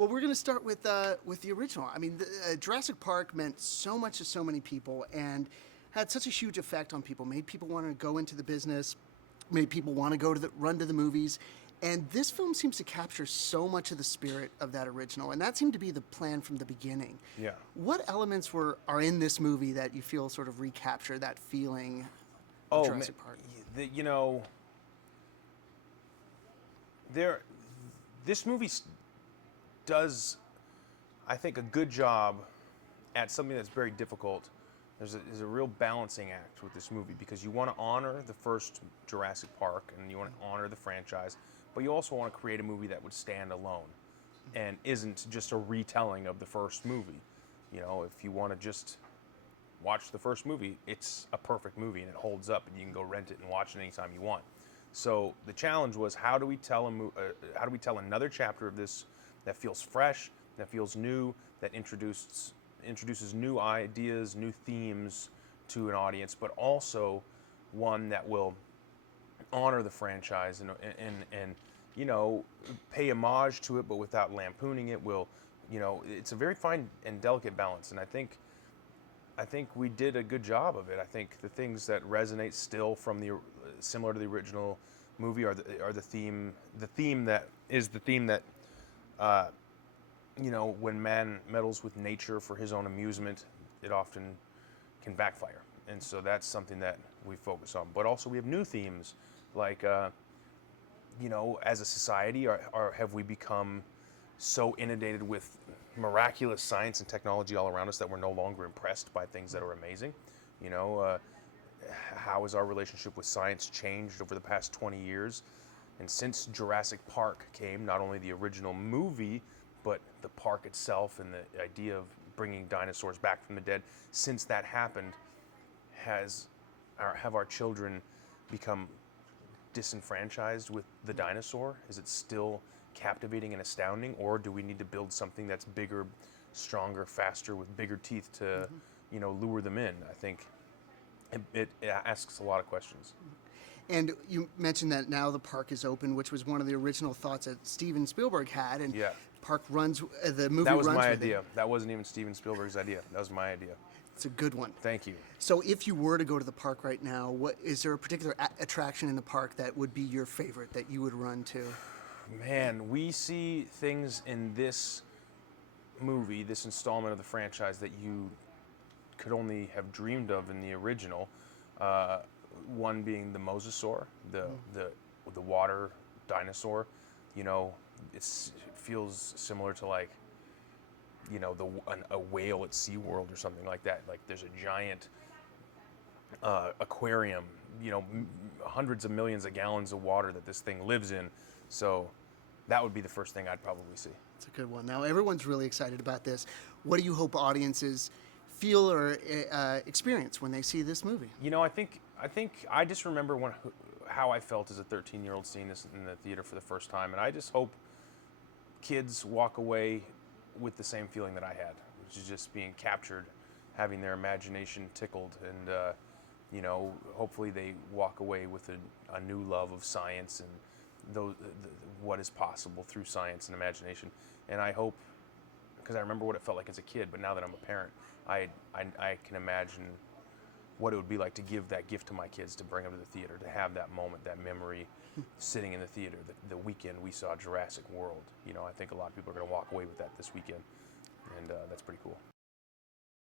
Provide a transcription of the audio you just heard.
Well, we're going to start with the original. I mean, Jurassic Park meant so much to so many people and had such a huge effect on people. Made people want to go into the business, made people want to run to the movies. And this film seems to capture so much of the spirit of that original, and that seemed to be the plan from the beginning. Yeah. What elements are in this movie that you feel sort of recapture that feeling of Oh, Jurassic Park? you know, there. This movie does, I think, a good job at something that's very difficult. There's a real balancing act with this movie because you want to honor the first Jurassic Park and you want to honor the franchise, but you also want to create a movie that would stand alone and isn't just a retelling of the first movie. You know, if you want to just watch the first movie, it's a perfect movie and it holds up and you can go rent it and watch it anytime you want. So the challenge was, how do we tell another chapter of this that feels fresh, that feels new, that introduces new ideas, new themes to an audience, but also one that will honor the franchise and you know, pay homage to it, but without lampooning it. It's a very fine and delicate balance, and I think we did a good job of it. I think the things that resonate still from similar to the original movie are the theme that when man meddles with nature for his own amusement, it often can backfire. And so that's something that we focus on. But also we have new themes, like, as a society, have we become so inundated with miraculous science and technology all around us that we're no longer impressed by things that are amazing? How has our relationship with science changed over the past 20 years? And since Jurassic Park came, not only the original movie, but the park itself and the idea of bringing dinosaurs back from the dead, since that happened, have our children become disenfranchised with the dinosaur? Is it still captivating and astounding, or do we need to build something that's bigger, stronger, faster, with bigger teeth to, lure them in? I think it asks a lot of questions. And you mentioned that now the park is open, which was one of the original thoughts that Steven Spielberg had. And Yeah. park runs, the movie That was runs my with idea. it. That wasn't even Steven Spielberg's idea. That was my idea. It's a good one. Thank you. So if you were to go to the park right now, is there a particular attraction in the park that would be your favorite that you would run to? Man, we see things in this movie, this installment of the franchise, that you could only have dreamed of in the original. One being the mosasaur, the water dinosaur. It feels similar to, like, a whale at SeaWorld or something like that. Like, there's a giant aquarium, hundreds of millions of gallons of water that this thing lives in. So that would be the first thing I'd probably see. It's a good one. Now, everyone's really excited about this. What do you hope audiences feel or experience when they see this movie? I think I just remember how I felt as a 13-year-old seeing this in the theater for the first time, and I just hope kids walk away with the same feeling that I had, which is just being captured, having their imagination tickled, and hopefully they walk away with a new love of science and what is possible through science and imagination. And I hope, because I remember what it felt like as a kid, but now that I'm a parent, I can imagine what it would be like to give that gift to my kids, to bring them to the theater, to have that moment, that memory, sitting in the theater, the weekend we saw Jurassic World. I think a lot of people are going to walk away with that this weekend, and that's pretty cool.